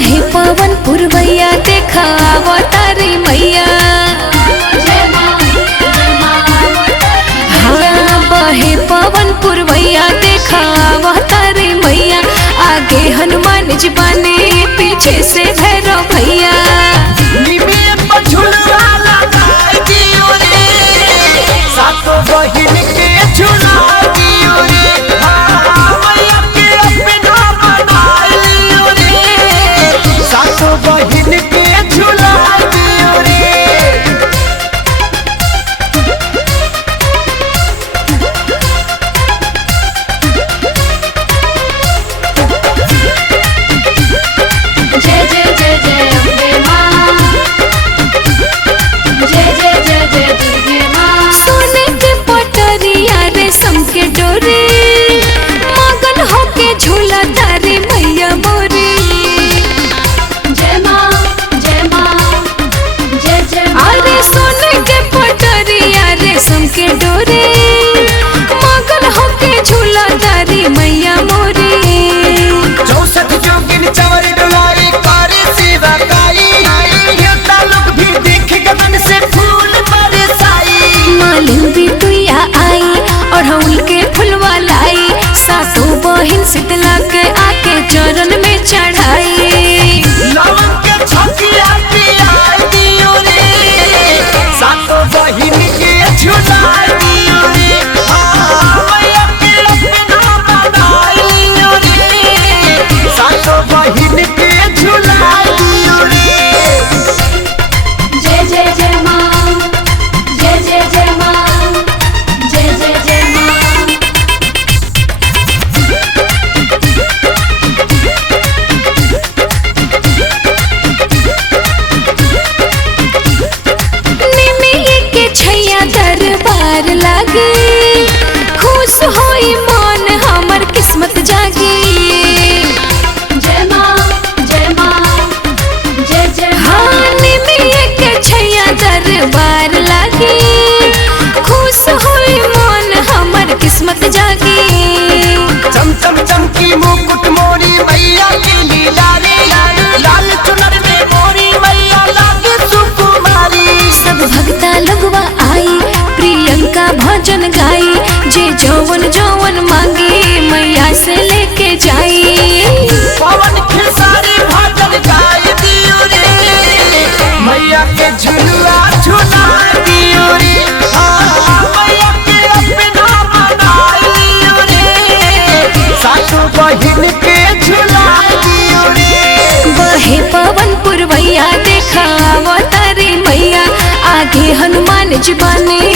बहे पवन पुरवैया देखा अवतारी मैया। हाँ बहे पवन पुरवैया देखा अवतारी मैया। आगे हनुमान जी बने पीछे से भैरव भैया। के डोरे मगन होके झूला तारी मैया मोरी। जय माँ जय माँ जय जय। अरे सोने के पटरिया रेशम के डोरे मगन होके झूला तारी मैया मोरी। 64 जोगिन चवर डोलाई करे सेवा काई। देवता लोग भी देख के मन से फूल बरसाई। मालिन भी तुया आई और हम के फुलवा लाई। सासू बहिन शीतला के आके चरण में चढ़ाई। लवन के छकिया पिया दियो रे सातो बहिन के झुला दियो रे। हाँ मैया के अपना बनाइयो रे सातो बहिन के झुला दियो रे। जय जय जय माँ जय जय जय माँ जय जय जय माँ। दरबार लागे खुश होई मन हमर किस्मत जागे। जय माँ जय माँ जय जय। हाँ निमिये के छैया दरबार लागे खुश होई मन हमर किस्मत जागे। चम चम चमकी मुकुट मोरी मैया की लीला रे। लाल चुनर में मोरी मैया लागे सुकुमारी। सब भक्ता लगवा आई प्रियंका भजन गाई। जे जौवन जौवन मांगे मैया से लेके जाई। पवन खेसारी भजन गाय दियो रे मैया के झुलुआ झुला दियो रे। हाँ मैया के अपना बनाइयो रे सासू बहिन के झुला दियो रे। बहे पवन पुरवैया देखा अवतारी मैया। आगे हनुमान जी बने